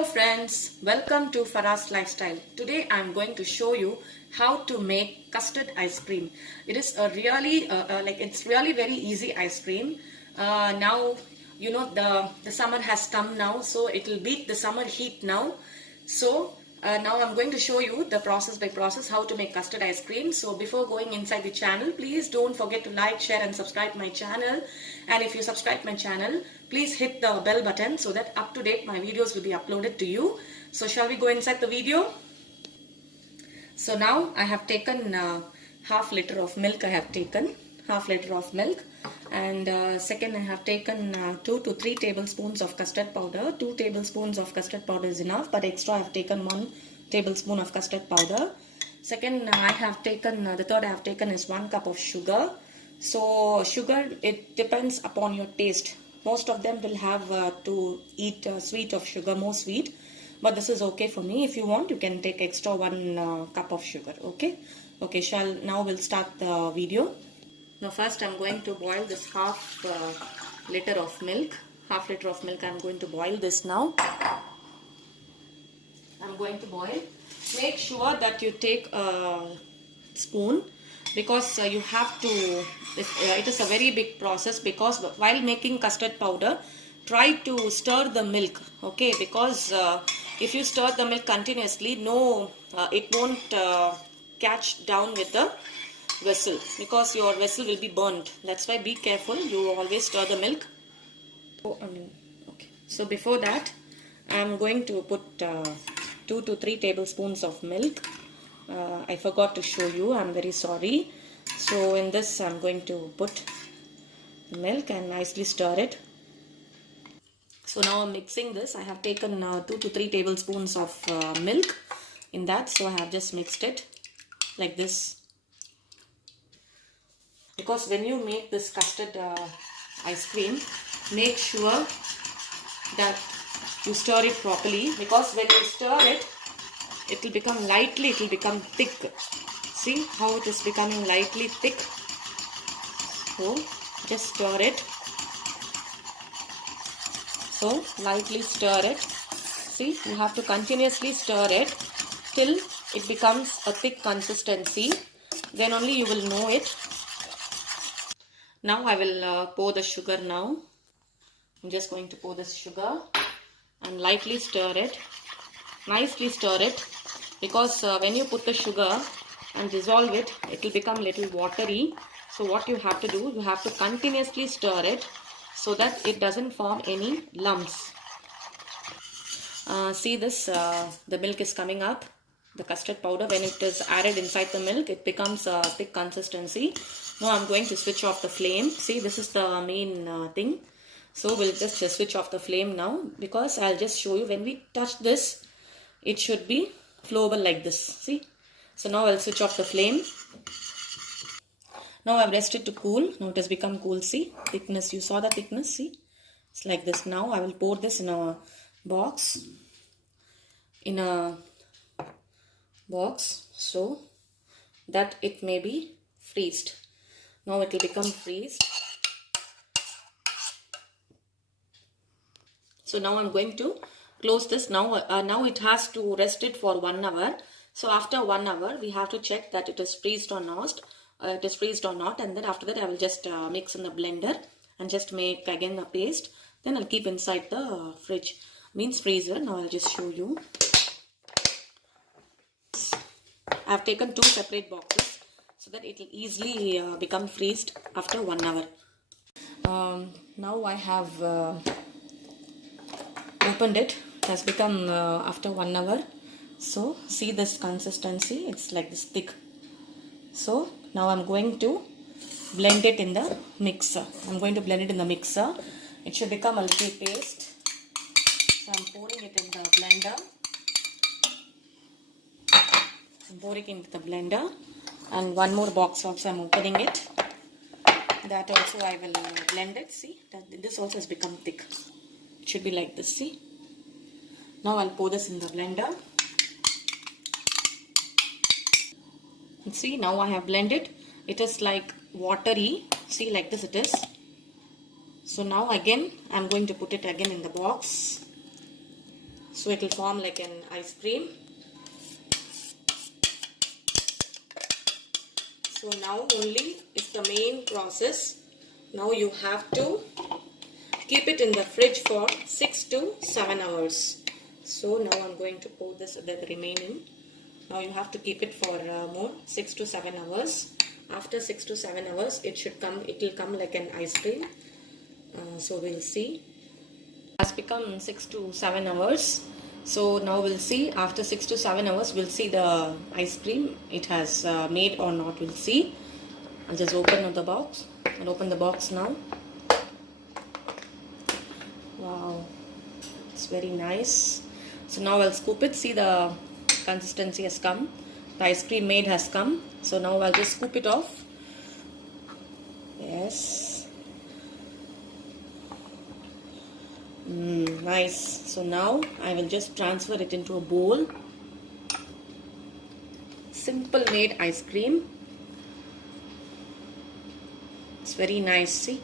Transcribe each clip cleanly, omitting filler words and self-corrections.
Hello friends, welcome to Farah's Lifestyle. Today I am going to show you how to make custard ice cream. It is a really it's really very easy ice cream. Now you know the summer has come now, so it will beat the summer heat now. So now I'm going to show you the process by process how to make custard ice cream. So before going inside the channel, please don't forget to like, share and subscribe my channel. And if you subscribe my channel, please hit the bell button so that up to date my videos will be uploaded to you. So shall we go inside the video? So now I have taken half liter of milk. I have taken half liter of milk, and second I have taken 2 to 3 tablespoons of custard powder. 2 tablespoons of custard powder is enough, but extra I have taken 1 tablespoon of custard powder. Second I have taken the third I have taken is 1 cup of sugar. So sugar, it depends upon your taste. Most of them will have to eat sweet of sugar, more sweet, but this is okay for me. If you want, you can take extra 1 cup of sugar. Okay, now we'll start the video. Now first I'm going to boil this half liter of milk. Half liter of milk I'm going to boil this now. I'm going to boil. Make sure that you take a spoon, because you have to, it is a very big process, because while making custard powder, try to stir the milk, okay, because if you stir the milk continuously, it won't catch down with the vessel, because your vessel will be burnt. That's why be careful, you always stir the milk. So before that, I'm going to put 2 to 3 tablespoons of milk. I forgot to show you, I'm very sorry. So in this I'm going to put milk and nicely stir it. So now I'm mixing this. I have taken 2 to 3 tablespoons of milk in that, so I have just mixed it like this. Because when you make this custard ice cream, make sure that you stir it properly, because when you stir it, it will become it will become thick. See how it is becoming lightly thick. So just stir it. So lightly stir it. See, you have to continuously stir it till it becomes a thick consistency. Then only you will know it. Now I will pour the sugar now. I'm just going to pour this sugar and lightly stir it. Nicely stir it, because when you put the sugar and dissolve it, it will become little watery. So what you have to do, you have to continuously stir it so that it doesn't form any lumps. See this, the milk is coming up. The custard powder, when it is added inside the milk, it becomes a thick consistency. Now I'm going to switch off the flame. See, this is the main thing. So we'll just switch off the flame now, because I'll just show you when we touch this, it should be flowable like this. See, so now I'll switch off the flame. Now I've rested to cool. Now it has become cool. See, thickness, you saw the thickness. See, it's like this. Now I will pour this in a box, so that it may be freezed. Now it will become freezed. So now I'm going to close this. Now it has to rest it for 1 hour. So after 1 hour, we have to check that it is freezed or not. And then after that, I will just mix in the blender and just make again a paste. Then I'll keep inside the freezer. Now I'll just show you. I have taken 2 separate boxes so that it will easily become freezed after 1 hour. Now I have opened it. It has become after 1 hour. So see this consistency, it's like this thick. So now I'm going to blend it in the mixer. It should become a little paste. So I'm pouring it in the blender. And one more box also I'm opening it. That also I will blend it. See, this also has become thick. It should be like this. See, now I'll pour this in the blender. And see, now I have blended. It is like watery. See, like this it is. So now again I'm going to put it again in the box. so it will form like an ice cream. So now only is the main process. Now you have to keep it in the fridge for 6 to 7 hours. So now I'm going to pour this, the remaining. Now you have to keep it for more 6 to 7 hours. After 6 to 7 hours, it will come like an ice cream. So we'll see. It has become 6 to 7 hours. So now we'll see after 6 to 7 hours, we'll see the ice cream. It has made or not, we'll see. I'll just open the box. I'll open the box now. Wow, it's very nice. So now I'll scoop it. See, the consistency has come. The ice cream made has come. So now I'll just scoop it off. Yes. Nice. So now I will just transfer it into a bowl. Simple made ice cream. It's very nice. See.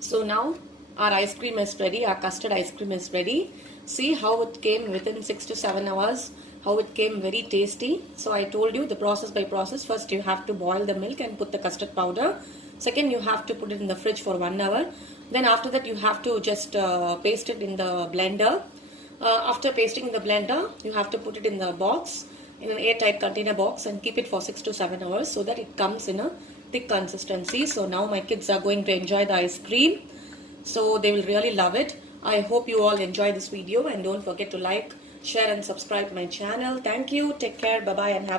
So now our ice cream is ready. Our custard ice cream is ready. See how it came within 6 to 7 hours. How it came very tasty. So I told you the process by process. First you have to boil the milk and put the custard powder. Second, you have to put it in the fridge for 1 hour. Then after that you have to just paste it in the blender. After pasting in the blender, you have to put it in the box, in an airtight container box, and keep it for 6 to 7 hours so that it comes in a thick consistency. So now my kids are going to enjoy the ice cream. So they will really love it. I hope you all enjoy this video, and don't forget to like, share and subscribe my channel. Thank you. Take care. Bye bye and have